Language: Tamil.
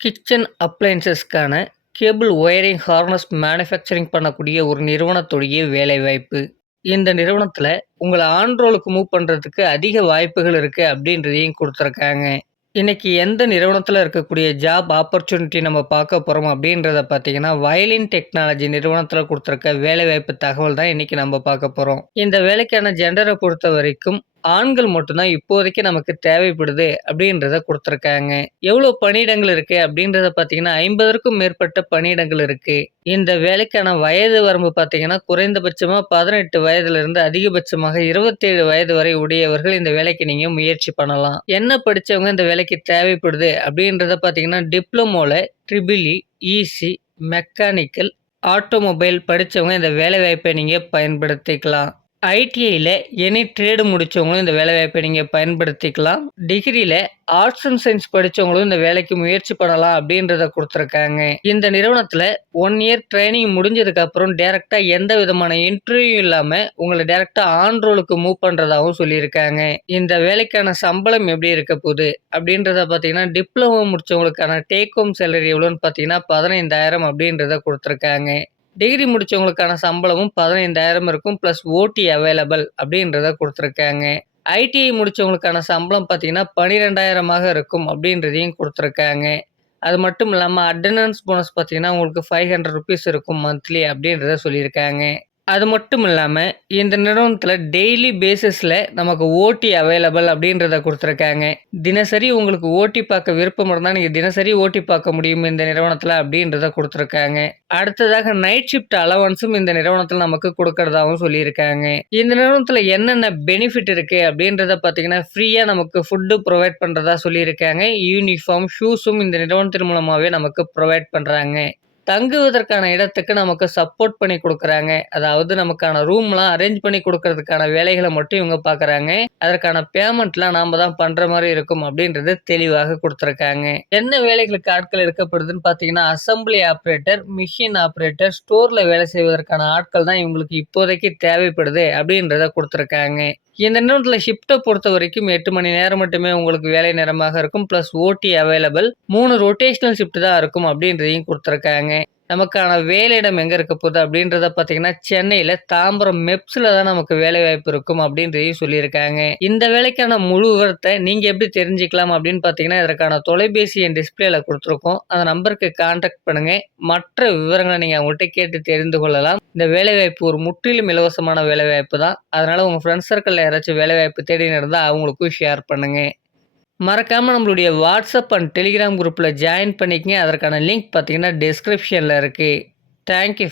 கிச்சன் அப்ளையன்சஸ்க்கான கேபிள் ஒயரிங் ஹார்னஸ் மேனுஃபேக்சரிங் பண்ணக்கூடிய ஒரு நிறுவனத்துடைய வேலைவாய்ப்பு. இந்த நிறுவனத்தில் உங்களை ஆண்ட்ரோலுக்கு மூவ் பண்ணுறதுக்கு அதிக வாய்ப்புகள் இருக்குது அப்படின்றதையும் கொடுத்துருக்காங்க இன்றைக்கி எந்த நிறுவனத்தில் இருக்கக்கூடிய ஜாப் ஆப்பர்ச்சுனிட்டி நம்ம பார்க்க போகிறோம் அப்படின்றத பார்த்தீங்கன்னா, வயலின் டெக்னாலஜி நிறுவனத்தில் கொடுத்துருக்க வேலைவாய்ப்பு தகவல் தான் இன்றைக்கி நம்ம பார்க்க போகிறோம் இந்த வேலைக்கான ஜென்டரை பொறுத்த வரைக்கும் ஆண்கள் மட்டும்தான் இப்போதைக்கு நமக்கு தேவைப்படுது அப்படின்றத கொடுத்துருக்காங்க எவ்வளோ பணியிடங்கள் இருக்கு அப்படின்றத பார்த்தீங்கன்னா, 50ற்கும் மேற்பட்ட பணியிடங்கள் இருக்கு. இந்த வேலைக்கான வயது வரம்பு பார்த்தீங்கன்னா, குறைந்தபட்சமாக பதினெட்டு வயதிலிருந்து அதிகபட்சமாக 27 வயது வரை உடையவர்கள் இந்த வேலைக்கு நீங்கள் முயற்சி பண்ணலாம். என்ன படித்தவங்க இந்த வேலைக்கு தேவைப்படுது அப்படின்றத பார்த்தீங்கன்னா, டிப்ளமோவில் ட்ரிபிள் இசி, மெக்கானிக்கல், ஆட்டோமொபைல் படித்தவங்க இந்த வேலைவாய்ப்பை நீங்கள் பயன்படுத்திக்கலாம். ஐடிஐயில் எனி ட்ரேடு முடித்தவங்களும் இந்த வேலைவாய்ப்பை நீங்கள் பயன்படுத்திக்கலாம். டிகிரியில் ஆர்ட்ஸ் அண்ட் சயின்ஸ் படித்தவங்களும் இந்த வேலைக்கு முயற்சி பண்ணலாம் அப்படின்றத கொடுத்துருக்காங்க இந்த நிறுவனத்தில் ஒன் இயர் ட்ரைனிங் முடிஞ்சதுக்கு அப்புறம் எந்த விதமான இன்டர்வியூ இல்லாமல் உங்களை டேரெக்டாக ஆன் ரோலுக்கு மூவ் பண்ணுறதாகவும் சொல்லியிருக்காங்க. இந்த வேலைக்கான சம்பளம் எப்படி இருக்க போகுது அப்படின்றத பார்த்தீங்கன்னா, டிப்ளமோ முடித்தவங்களுக்கான டேக் ஹோம் சேலரி எவ்வளோன்னு பார்த்தீங்கன்னா, 15,000 அப்படின்றத கொடுத்துருக்காங்க டிகிரி முடித்தவங்களுக்கான சம்பளமும் 15,000 இருக்கும். ப்ளஸ் ஓடி அவைலபிள் அப்படின்றத கொடுத்துருக்காங்க ஐடிஐ முடித்தவங்களுக்கான சம்பளம் பார்த்தீங்கன்னா, 12,000மாக இருக்கும் அப்படின்றதையும் கொடுத்துருக்காங்க அது மட்டும் இல்லாமல் அட்டண்டன்ஸ் போனஸ் பார்த்தீங்கன்னா, உங்களுக்கு ₹500 இருக்கும் மந்த்லி அப்படின்றத சொல்லியிருக்காங்க. அது மட்டும் இல்லாமல் இந்த நிறுவனத்தில் டெய்லி பேசிஸில் நமக்கு ஓட்டி அவைலபிள் அப்படின்றத கொடுத்துருக்காங்க தினசரி உங்களுக்கு ஓட்டி பார்க்க விருப்பம் இருந்தால் நீங்கள் தினசரி ஓட்டி பார்க்க முடியும் இந்த நிறுவனத்தில் அப்படின்றத கொடுத்துருக்காங்க அடுத்ததாக நைட் ஷிஃப்ட் அலவன்ஸும் இந்த நிறுவனத்தில் நமக்கு கொடுக்கறதாகவும் சொல்லியிருக்காங்க. இந்த நிறுவனத்தில் என்னென்ன பெனிஃபிட் இருக்குது அப்படின்றத பார்த்தீங்கன்னா, ஃப்ரீயாக நமக்கு ஃபுட்டு ப்ரொவைட் பண்ணுறதா சொல்லியிருக்காங்க. யூனிஃபார்ம், ஷூஸும் இந்த நிறுவனத்தின் மூலமாகவே நமக்கு ப்ரொவைட் பண்ணுறாங்க தங்குவதற்கான இடத்துக்கு நமக்கு சப்போர்ட் பண்ணி கொடுக்குறாங்க அதாவது நமக்கான ரூம்லாம் அரேஞ்ச் பண்ணி கொடுக்கறதுக்கான வேலைகளை மட்டும் இவங்க பார்க்குறாங்க. அதற்கான பேமெண்ட்லாம் நாம தான் பண்ற மாதிரி இருக்கும் அப்படின்றது தெளிவாக கொடுத்துருக்காங்க என்ன வேலைகளுக்கு ஆட்கள் எடுக்கப்படுதுன்னு பார்த்தீங்கன்னா, அசெம்பிளி ஆப்ரேட்டர் மிஷின் ஆப்ரேட்டர் ஸ்டோரில் வேலை செய்வதற்கான ஆட்கள் தான் இவங்களுக்கு இப்போதைக்கு தேவைப்படுது அப்படின்றத கொடுத்துருக்காங்க இந்த நிறுவனத்தில ஷிஃப்ட்ட பொறுத்தவரைக்கும் 8 மணி நேரம் மட்டுமே உங்களுக்கு வேலை நேரமாக இருக்கும். ப்ளஸ் ஓடி அவைலபிள். மூணு ரொட்டேஷனல் ஷிஃப்ட் தான் இருக்கும் அப்படின்றதையும் கொடுத்துருக்காங்க நமக்கான வேலையிடம் எங்கே இருக்க போகுது அப்படின்றத பார்த்தீங்கன்னா, சென்னையில் தாம்பரம் மெப்ஸில் தான் நமக்கு வேலைவாய்ப்பு இருக்கும் அப்படின்றதையும் சொல்லியிருக்காங்க. இந்த வேலைக்கான முழு விவரத்தை நீங்கள் எப்படி தெரிஞ்சுக்கலாம் அப்படின்னு பார்த்தீங்கன்னா, இதற்கான தொலைபேசி எண் டிஸ்பிளேல கொடுத்துருக்கோம் அந்த நம்பருக்கு கான்டாக்ட் பண்ணுங்க. மற்ற விவரங்களை நீங்கள் அவங்கள்ட்ட கேட்டு தெரிந்து கொள்ளலாம். இந்த வேலைவாய்ப்பு ஒரு முற்றிலும் இலவசமான வேலைவாய்ப்பு தான். அதனால் உங்கள் ஃப்ரெண்ட்ஸ் சர்க்கிளில் யாராச்சும் வேலைவாய்ப்பு தேடின்னு நடந்தால் அவங்களுக்கும் ஷேர் பண்ணுங்கள் மறக்காமல் நம்மளுடைய வாட்ஸ்அப் அண்ட் டெலிகிராம் குரூப்பில் ஜாயின் பண்ணிக்கங்க. அதற்கான லிங்க் பார்த்திங்கன்னா டிஸ்கிரிப்ஷனில் இருக்குது தேங்க் யூ